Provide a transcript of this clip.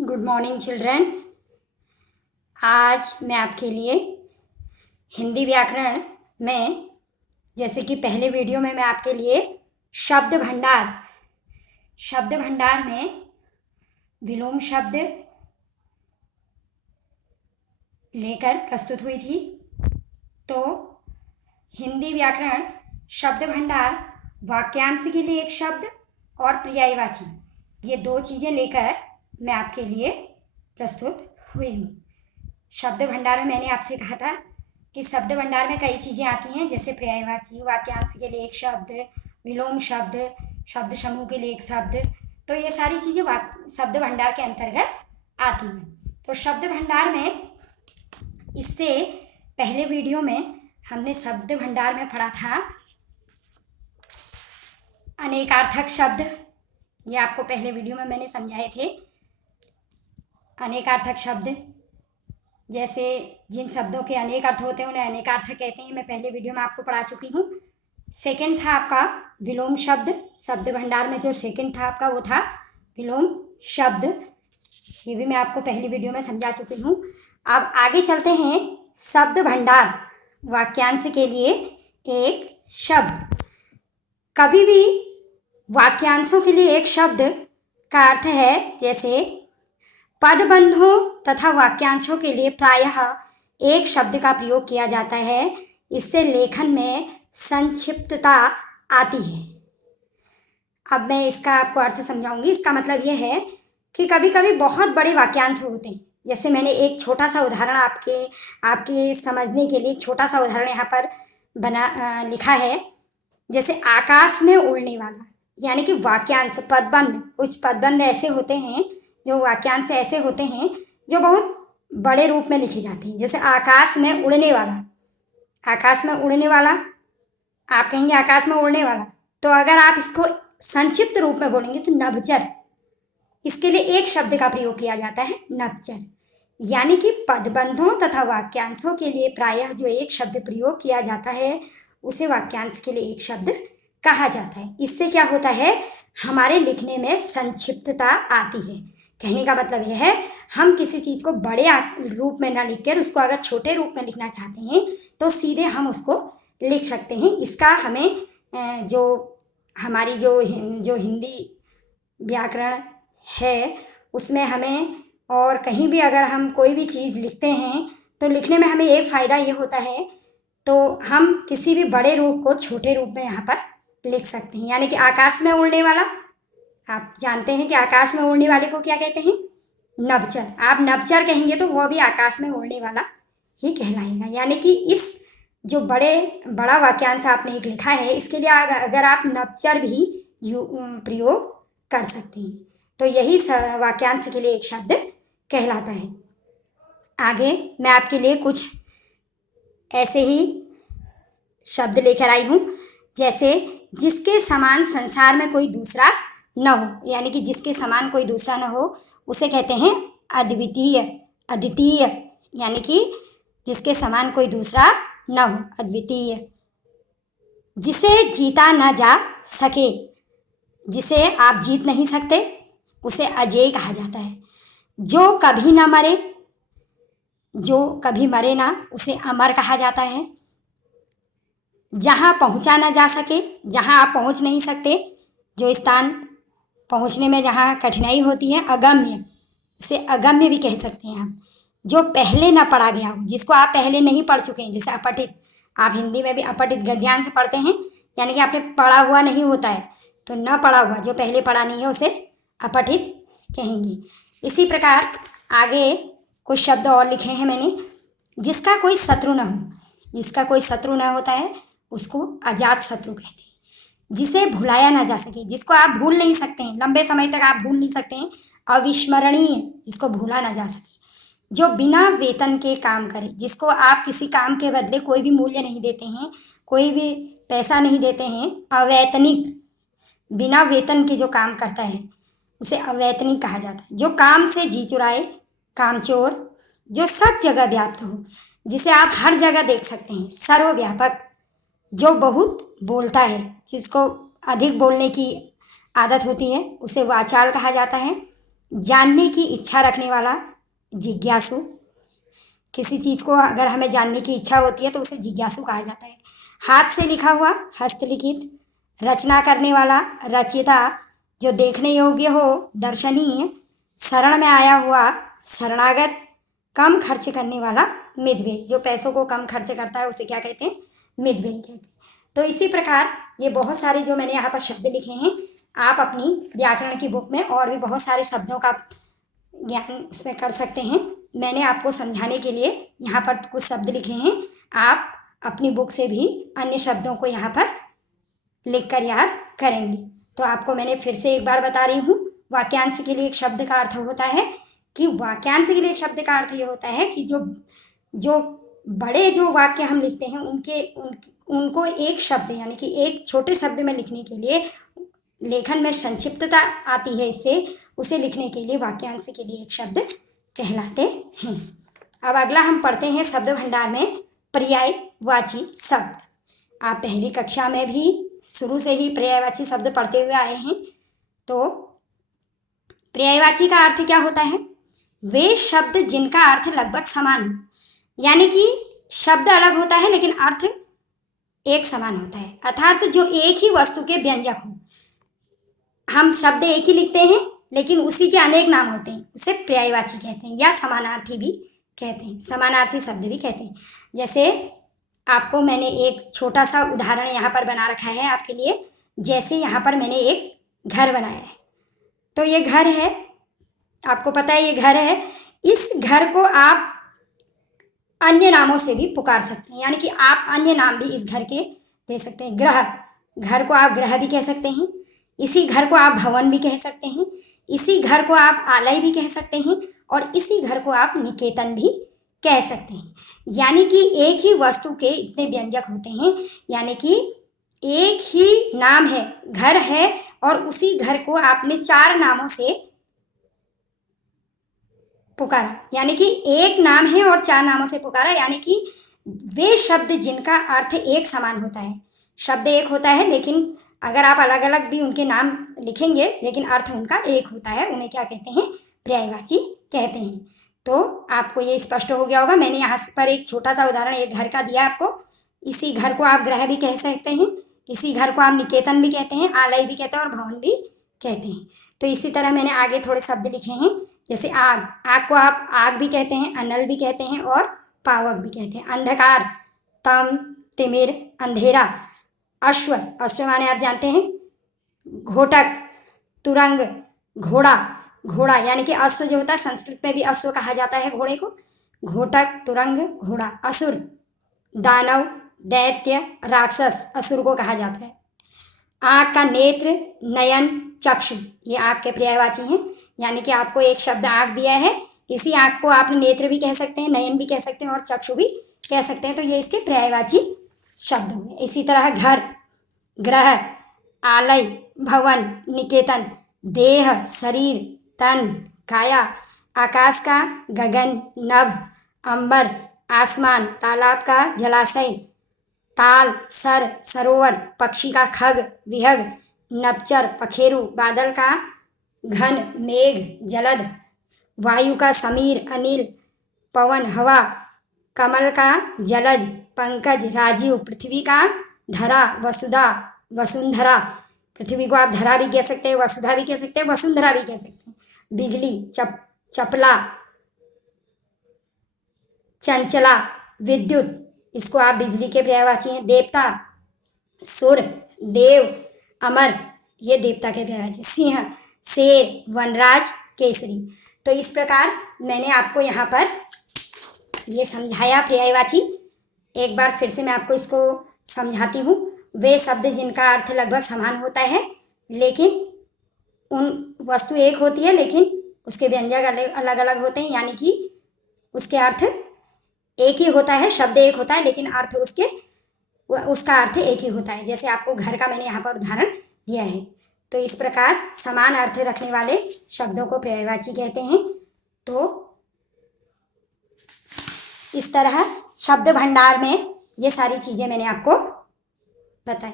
Good morning children. आज मैं आपके लिए हिंदी व्याकरण में, जैसे कि पहले वीडियो में मैं आपके लिए शब्द भंडार में विलोम शब्द लेकर प्रस्तुत हुई थी। तो हिंदी व्याकरण शब्द भंडार वाक्यांश के लिए एक शब्द और पर्यायवाची, ये दो चीज़ें लेकर मैं आपके लिए प्रस्तुत हुई हूँ। शब्द भंडार में मैंने आपसे कहा था कि शब्द भंडार में कई चीज़ें आती हैं, जैसे पर्यायवाची, वाक्यांश के लिए एक शब्द, विलोम शब्द, शब्द समूह के लिए एक शब्द। तो ये सारी चीज़ें शब्द भंडार के अंतर्गत आती हैं। तो शब्द भंडार में इससे पहले वीडियो में हमने शब्द भंडार में पढ़ा था अनेकार्थक शब्द। ये आपको पहले वीडियो में मैंने समझाए थे। अनेकार्थक शब्द, जैसे जिन शब्दों के अनेक अर्थ होते हैं उन्हें अनेकार्थक कहते हैं। मैं पहले वीडियो में आपको पढ़ा चुकी हूँ। सेकंड था आपका विलोम शब्द। शब्द भंडार में जो सेकंड था आपका वो था विलोम शब्द। ये भी मैं आपको पहली वीडियो में समझा चुकी हूँ। अब आगे चलते हैं। शब्द भंडार वाक्यांश के लिए एक शब्द। कभी भी वाक्यांशों के लिए एक शब्द का अर्थ है, जैसे पदबंधों तथा वाक्यांशों के लिए प्रायः एक शब्द का प्रयोग किया जाता है। इससे लेखन में संक्षिप्तता आती है। अब मैं इसका आपको अर्थ समझाऊंगी। इसका मतलब यह है कि कभी कभी बहुत बड़े वाक्यांश होते हैं। जैसे मैंने एक छोटा सा उदाहरण आपके समझने के लिए छोटा सा उदाहरण यहाँ पर लिखा है। जैसे आकाश में उड़ने वाला, यानी कि वाक्यांश पदबंध। कुछ पदबंध ऐसे होते हैं, जो वाक्यांश ऐसे होते हैं जो बहुत बड़े रूप में लिखे जाते हैं। जैसे आकाश में उड़ने वाला। आकाश में उड़ने वाला, आप कहेंगे आकाश में उड़ने वाला, तो अगर आप इसको संक्षिप्त रूप में बोलेंगे तो नभचर। इसके लिए एक शब्द का प्रयोग किया जाता है, नभचर। यानी कि पदबंधों तथा वाक्यांशों के लिए प्रायः जो एक शब्द प्रयोग किया जाता है उसे वाक्यांश के लिए एक शब्द कहा जाता है। इससे क्या होता है, हमारे लिखने में संक्षिप्तता आती है। कहने का मतलब यह है, हम किसी चीज़ को बड़े रूप में ना लिखकर उसको अगर छोटे रूप में लिखना चाहते हैं तो सीधे हम उसको लिख सकते हैं। इसका हमें जो हमारी जो हिंदी व्याकरण है उसमें हमें, और कहीं भी अगर हम कोई भी चीज़ लिखते हैं तो लिखने में हमें एक फ़ायदा ये होता है, तो हम किसी भी बड़े रूप को छोटे रूप में यहाँ पर लिख सकते हैं। यानी कि आकाश में उड़ने वाला, आप जानते हैं कि आकाश में उड़ने वाले को क्या कहते हैं, नभचर। आप नभचर कहेंगे तो वह भी आकाश में उड़ने वाला ही कहलाएगा। यानी कि इस जो बड़ा वाक्यांश आपने एक लिखा है, इसके लिए अगर आप नभचर भी प्रयोग कर सकते हैं तो यही वाक्यांश के लिए एक शब्द कहलाता है। आगे मैं आपके लिए कुछ ऐसे ही शब्द लेकर आई हूँ, जैसे जिसके समान संसार में कोई दूसरा न हो। यानी कि जिसके समान कोई दूसरा न हो उसे कहते हैं अद्वितीय। अद्वितीय यानी कि जिसके समान कोई दूसरा न हो, अद्वितीय। जिसे जीता न जा सके, जिसे आप जीत नहीं सकते उसे अजेय कहा जाता है। जो कभी ना मरे, जो कभी मरे ना, उसे अमर कहा जाता है। जहाँ पहुँचा ना जा सके, जहाँ आप पहुँच नहीं सकते, जो स्थान पहुँचने में जहाँ कठिनाई होती है, अगम्य, उसे अगम्य भी कह सकते हैं आप। जो पहले ना पढ़ा गया हो, जिसको आप पहले नहीं पढ़ चुके हैं, जैसे अपठित। आप हिंदी में भी अपठित गद्यांश पढ़ते हैं, यानी कि आपने पढ़ा हुआ नहीं होता है, तो न पढ़ा हुआ, जो पहले पढ़ा नहीं है उसे अपठित कहेंगे। इसी प्रकार आगे कुछ शब्द और लिखे हैं मैंने। जिसका कोई शत्रु न हो, जिसका कोई शत्रु न होता है उसको अजात शत्रु कहते हैं। जिसे भुलाया ना जा सके, जिसको आप भूल नहीं सकते हैं, लंबे समय तक आप भूल नहीं सकते हैं, अविस्मरणीय, जिसको भूला ना जा सके। जो बिना वेतन के काम करे, जिसको आप किसी काम के बदले कोई भी मूल्य नहीं देते हैं, कोई भी पैसा नहीं देते हैं, अवैतनिक, बिना वेतन के जो काम करता है उसे अवैतनिक कहा जाता है। जो काम से जी चुराए, कामचोर। जो सब जगह व्याप्त हो, जिसे आप हर जगह देख सकते हैं, सर्वव्यापक। जो बहुत बोलता है, जिसको अधिक बोलने की आदत होती है, उसे वाचाल कहा जाता है। जानने की इच्छा रखने वाला, जिज्ञासु। किसी चीज़ को अगर हमें जानने की इच्छा होती है तो उसे जिज्ञासु कहा जाता है। हाथ से लिखा हुआ, हस्तलिखित। रचना करने वाला, रचयिता। जो देखने योग्य हो, दर्शनीय। शरण में आया हुआ, शरणागत। कम खर्च करने वाला, मितव्ययी। जो पैसों को कम खर्च करता है उसे क्या कहते हैं? मितव्ययी कहते हैं। तो इसी प्रकार ये बहुत सारे जो मैंने यहाँ पर शब्द लिखे हैं, आप अपनी व्याकरण की बुक में और भी बहुत सारे शब्दों का ज्ञान उसमें कर सकते हैं। मैंने आपको समझाने के लिए यहाँ पर कुछ शब्द लिखे हैं। आप अपनी बुक से भी अन्य शब्दों को यहाँ पर लिखकर याद करेंगे। तो आपको मैंने फिर से एक बार बता रही हूँ, वाक्यांश के लिए एक शब्द का अर्थ होता है कि वाक्यांश के लिए एक शब्द का अर्थ ये होता है कि जो बड़े जो वाक्य हम लिखते हैं उनको एक शब्द यानी कि एक छोटे शब्द में लिखने के लिए लेखन में संक्षिप्तता आती है, इससे उसे लिखने के लिए वाक्यांश के लिए एक शब्द कहलाते हैं। अब अगला हम पढ़ते हैं शब्द भंडार में पर्यायवाची शब्द। आप पहली कक्षा में भी शुरू से ही पर्यायवाची शब्द पढ़ते हुए आए हैं। तो पर्यायवाची का अर्थ क्या होता है? वे शब्द जिनका अर्थ लगभग समान हो, यानी कि शब्द अलग होता है लेकिन अर्थ एक समान होता है, अर्थात जो एक ही वस्तु के व्यंजक हो। हम शब्द एक ही लिखते हैं लेकिन उसी के अनेक नाम होते हैं, उसे पर्यायवाची कहते हैं या समानार्थी भी कहते हैं, समानार्थी शब्द भी कहते हैं। जैसे आपको मैंने एक छोटा सा उदाहरण यहाँ पर बना रखा है आपके लिए। जैसे यहाँ पर मैंने एक घर बनाया है, तो ये घर है, आपको पता है ये घर है। इस घर को आप अन्य नामों से भी पुकार सकते हैं, यानी कि आप अन्य नाम भी इस घर के दे सकते हैं। ग्रह, घर को आप ग्रह भी कह सकते हैं। इसी घर को आप भवन भी कह सकते हैं। इसी घर को आप आलय भी कह सकते हैं और इसी घर को आप निकेतन भी कह सकते हैं। यानी कि एक ही वस्तु के इतने व्यंजक होते हैं, यानी कि एक ही नाम है, घर है, और उसी घर को आपने 4 नामों से पुकारा, यानी कि एक नाम है और 4 नामों से पुकारा, यानी कि वे शब्द जिनका अर्थ एक समान होता है। शब्द एक होता है लेकिन अगर आप अलग अलग भी उनके नाम लिखेंगे लेकिन अर्थ उनका एक होता है, उन्हें क्या कहते हैं? पर्यायवाची कहते हैं। तो आपको ये स्पष्ट हो गया होगा। मैंने यहाँ पर एक छोटा सा उदाहरण एक घर का दिया आपको। इसी घर को आप ग्रह भी कह सकते हैं, इसी घर को आप निकेतन भी कहते हैं, आलय भी कहते हैं और भवन भी कहते हैं। तो इसी तरह मैंने आगे थोड़े शब्द लिखे हैं, जैसे आग, आग को आप आग भी कहते हैं, अनल भी कहते हैं और पावक भी कहते हैं। अंधकार, तम, तिमिर, अंधेरा। अश्व, अश्व माने आप जानते हैं घोटक, तुरंग, घोड़ा, घोड़ा यानी कि अश्व जो होता है, संस्कृत में भी अश्व कहा जाता है घोड़े को। घोटक, तुरंग, घोड़ा। असुर, दानव, दैत्य, राक्षस, असुर को कहा जाता है। आँख का नेत्र, नयन, चक्षु, ये आँख के पर्यायवाची हैं। यानी कि आपको एक शब्द आँख दिया है, इसी आँख को आप नेत्र भी कह सकते हैं, नयन भी कह सकते हैं और चक्षु भी कह सकते हैं। तो ये इसके पर्यायवाची शब्द हुए। इसी तरह घर, ग्रह, आलय, भवन, निकेतन। देह, शरीर, तन, काया। आकाश का, गगन, नभ, अंबर, आसमान। तालाब का, जलाशय। ताल, सर, सरोवर। पक्षी का, खग, विहग, नपचर, पखेरु। बादल का, घन, मेघ, जलद। वायु का, समीर, अनिल, पवन, हवा। कमल का, जलज, पंकज, राजीव। पृथ्वी का, धरा, वसुधा, वसुंधरा। पृथ्वी को आप धरा भी कह सकते हैं, वसुधा भी कह सकते हैं, वसुंधरा भी कह सकते हैं। बिजली, चपला, चंचला। विद्युत, इसको आप बिजली के पर्यायवाची हैं। देवता, सुर, देव, अमर, ये देवता के पर्यायवाची। सिंह, शेर, वनराज, केसरी। तो इस प्रकार मैंने आपको यहाँ पर ये समझाया पर्यायवाची। एक बार फिर से मैं आपको इसको समझाती हूँ। वे शब्द जिनका अर्थ लगभग समान होता है लेकिन उन वस्तु एक होती है लेकिन उसके व्यंजक अलग अलग होते हैं, यानी कि उसके अर्थ एक ही होता है, शब्द एक होता है लेकिन अर्थ उसका अर्थ एक ही होता है। जैसे आपको घर का मैंने यहाँ पर उदाहरण दिया है। तो इस प्रकार समान अर्थ रखने वाले शब्दों को पर्यायवाची कहते हैं। तो इस तरह शब्द भंडार में ये सारी चीज़ें मैंने आपको बताई।